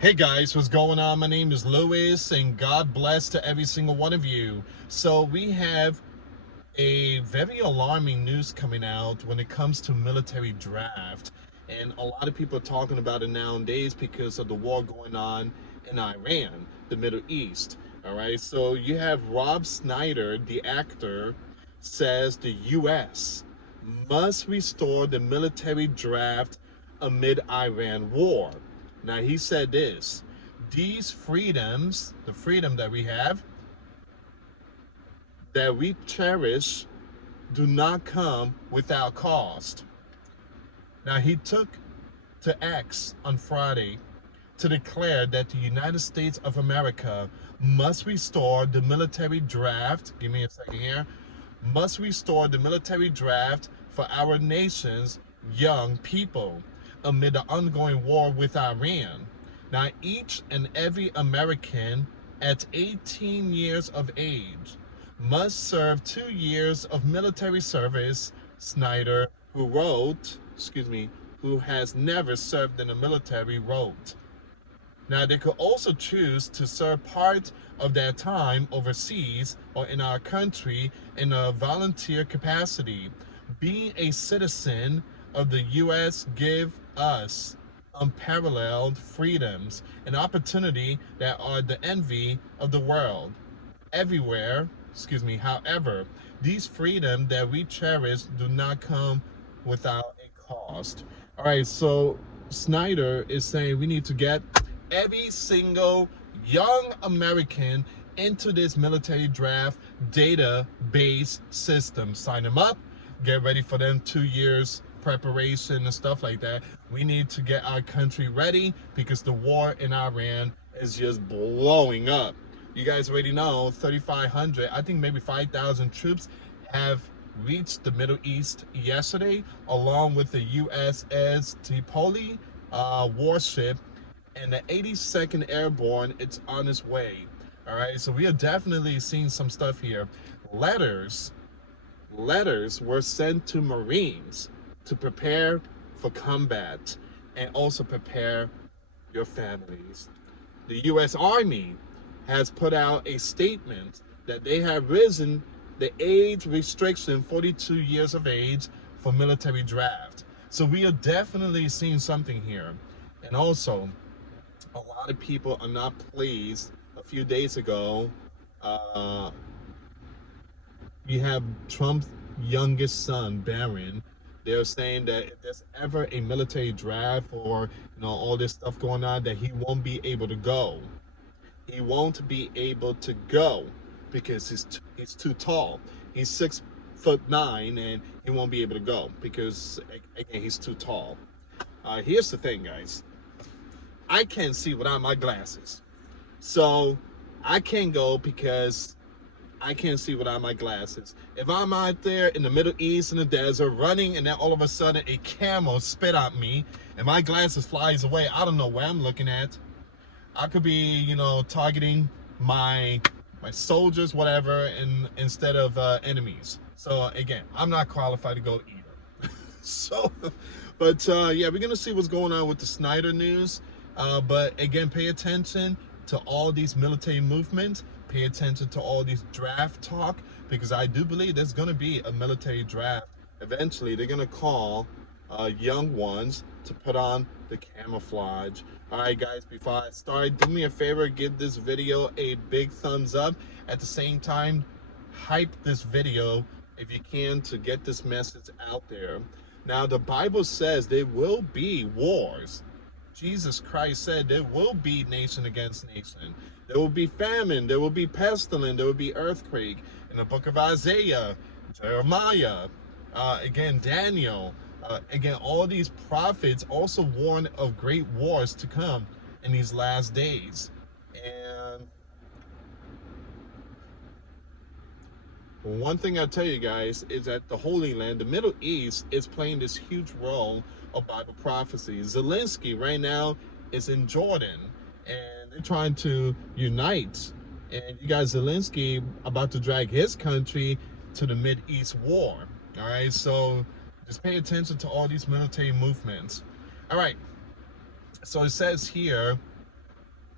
Hey guys, what's going on? My name is Louis, and God bless to every single one of you. So we have a very alarming news coming out when it comes to military draft, and a lot of people are talking about it nowadays because of the war going on in Iran, the Middle East. All right, so you have Rob Schneider, the actor, says the U.S. must restore the military draft amid Iran war. Now he said this: these freedoms, the freedom that we have, that we cherish, do not come without cost. Now, he took to X on Friday to declare that the United States of America must restore the military draft. Give me a second here. Must restore the military draft for our nation's young people amid the ongoing war with Iran. Now, each and every American at 18 years of age must serve 2 years of military service. Schneider, who has never served in the military, wrote. Now, they could also choose to serve part of their time overseas or in our country in a volunteer capacity. Being a citizen of the U.S. give us unparalleled freedoms and opportunity that are the envy of the world. However, these freedoms that we cherish do not come without a cost. All right, so Snyder is saying we need to get every single young American into this military draft database system. Sign them up, get ready for them 2 years preparation and stuff like that. We need to get our country ready because the war in Iran is just blowing up. You guys already know 3,500, I think maybe 5,000 troops have reached the Middle East yesterday, along with the USS Tripoli warship and the 82nd Airborne. It's on its way. All right, so we are definitely seeing some stuff here. Letters were sent to Marines to prepare for combat and also prepare your families. The U.S. Army has put out a statement that they have risen the age restriction 42 years of age for military draft. So we are definitely seeing something here. And also, a lot of people are not pleased. A few days ago, uh, you have Trump's youngest son, Barron. They're saying that if there's ever a military draft or all this stuff going on, that he won't be able to go. He won't be able to go because he's too tall. He's 6'9", and he won't be able to go because again he's too tall. Here's the thing, guys. I can't see without my glasses, so I can't go because I can't see without my glasses. If I'm out there in the Middle East in the desert running and then all of a sudden a camel spit at me and my glasses flies away, I don't know where I'm looking at. I could be, targeting my soldiers, whatever, and instead of enemies. So again, I'm not qualified to go either. So, but yeah, we're gonna see what's going on with the Schneider news. But again, pay attention to all these military movements. Pay attention to all these draft talk because I do believe there's gonna be a military draft. Eventually, they're gonna call young ones to put on the camouflage. All right, guys, before I start, do me a favor, give this video a big thumbs up. At the same time, hype this video if you can to get this message out there. Now, the Bible says there will be wars. Jesus Christ said there will be nation against nation. There will be famine. There will be pestilence. There will be earthquake. In the book of Isaiah, Jeremiah, again, Daniel, again, all these prophets also warn of great wars to come in these last days. And one thing I'll tell you guys is that the Holy Land, the Middle East, is playing this huge role of Bible prophecy. Zelensky right now is in Jordan, and they're trying to unite. And you got Zelensky about to drag his country to the Mid-East war. All right, so just pay attention to all these military movements. All right, so it says here,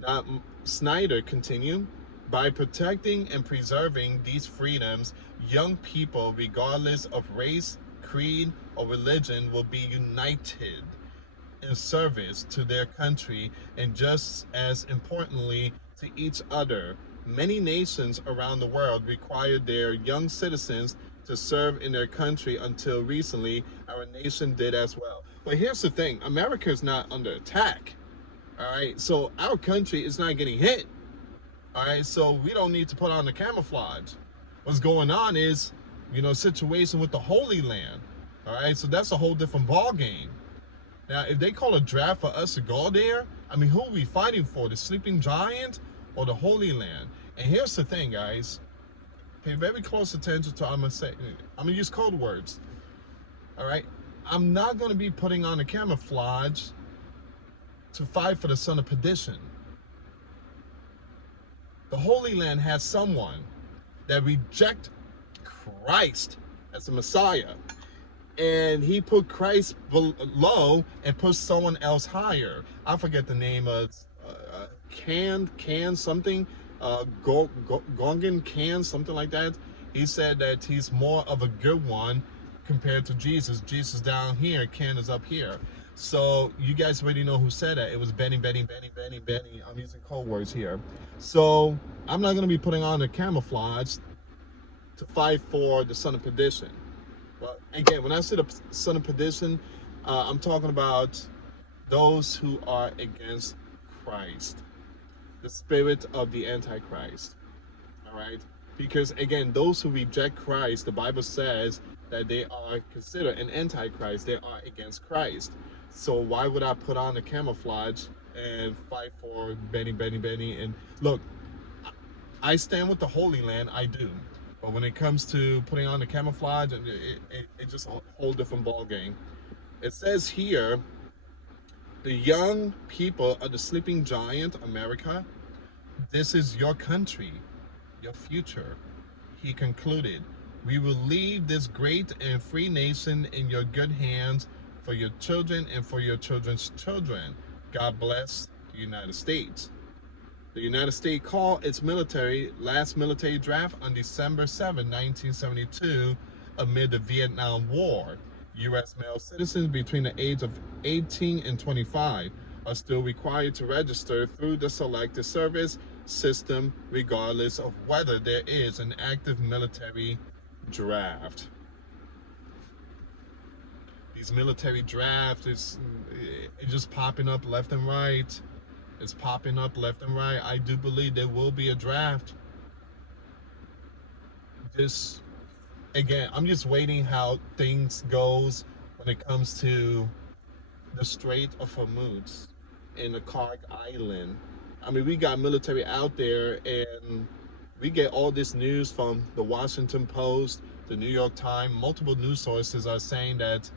Now, Schneider continued, by protecting and preserving these freedoms, young people, regardless of race, creed, or religion, will be united in service to their country and just as importantly to each other. Many nations around the world required their young citizens to serve in their country until recently. Our nation did as well. But here's the thing, America is not under attack. All right, so our country is not getting hit. All right, so we don't need to put on the camouflage. What's going on is, situation with the Holy Land. All right, so that's a whole different ball game. Now, if they call a draft for us to go there, I mean, who are we fighting for? The sleeping giant or the Holy Land? And here's the thing, guys. Pay very close attention to what I'm gonna say. I'm gonna use code words. All right. I'm not gonna be putting on the camouflage to fight for the son of perdition. The Holy Land has someone that reject Christ as the Messiah, and he put Christ below and put someone else higher. I forget the name of can something, Gongan can something like that. He said that he's more of a good one compared to Jesus. Jesus down here, Can is up here. So you guys already know who said that. It was Benny. I'm using code words here. So I'm not going to be putting on the camouflage to fight for the son of perdition. But again, when I say the son of perdition, I'm talking about those who are against Christ, the spirit of the Antichrist. All right? Because again, those who reject Christ, the Bible says that they are considered an Antichrist. They are against Christ. So why would I put on the camouflage and fight for Benny? And look, I stand with the Holy Land, I do. But when it comes to putting on the camouflage, it's just a whole different ball game. It says here, the young people of the sleeping giant, America, this is your country, your future. He concluded, we will leave this great and free nation in your good hands for your children and for your children's children. God bless the United States. The United States called its last military draft on December 7, 1972, amid the Vietnam War. U.S. male citizens between the age of 18 and 25 are still required to register through the selective service system, regardless of whether there is an active military draft. These military drafts, it's just popping up left and right. It's popping up left and right. I do believe there will be a draft. Just again, I'm just waiting how things goes when it comes to the Strait of Hormuz in the Karg Island. I mean, we got military out there, and we get all this news from the Washington Post, the New York Times. Multiple news sources are saying that,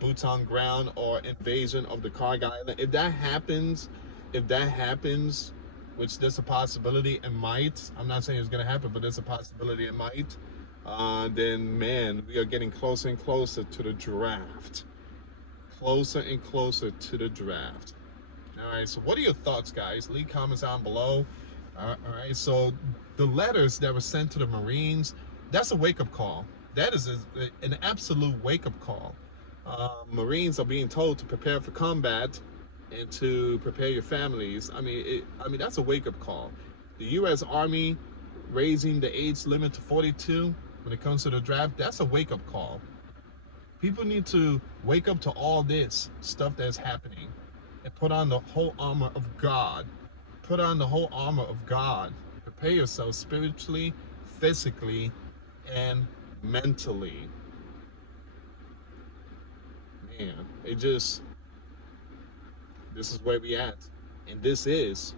boots on ground or invasion of the Karg Island. If that happens, which there's a possibility it might, I'm not saying it's going to happen, but there's a possibility it might, then man, we are getting closer and closer to the draft. Closer and closer to the draft. All right, so what are your thoughts, guys? Leave comments down below. All right, so the letters that were sent to the Marines, that's a wake-up call. That is an absolute wake-up call. Marines are being told to prepare for combat and to prepare your families. I mean, that's a wake-up call. The U.S. Army raising the age limit to 42 when it comes to the draft, that's a wake-up call. People need to wake up to all this stuff that's happening and put on the whole armor of God. Put on the whole armor of God. Prepare yourself spiritually, physically, and mentally. Man, this is where we at. And this is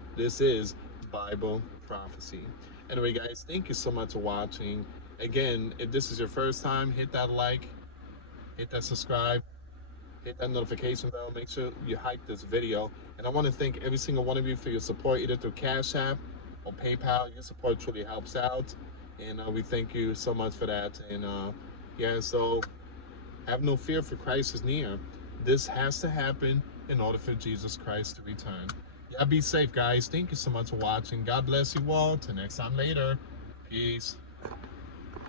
Bible prophecy. Anyway, guys, thank you so much for watching. Again, if this is your first time, hit that like, hit that subscribe, hit that notification bell. Make sure you hype this video. And I want to thank every single one of you for your support, either through Cash App or PayPal. Your support truly helps out, and we thank you so much for that. And yeah, so have no fear, for Christ is near. This has to happen in order for Jesus Christ to return. Yeah, be safe, guys. Thank you so much for watching. God bless you all. Till next time later. Peace.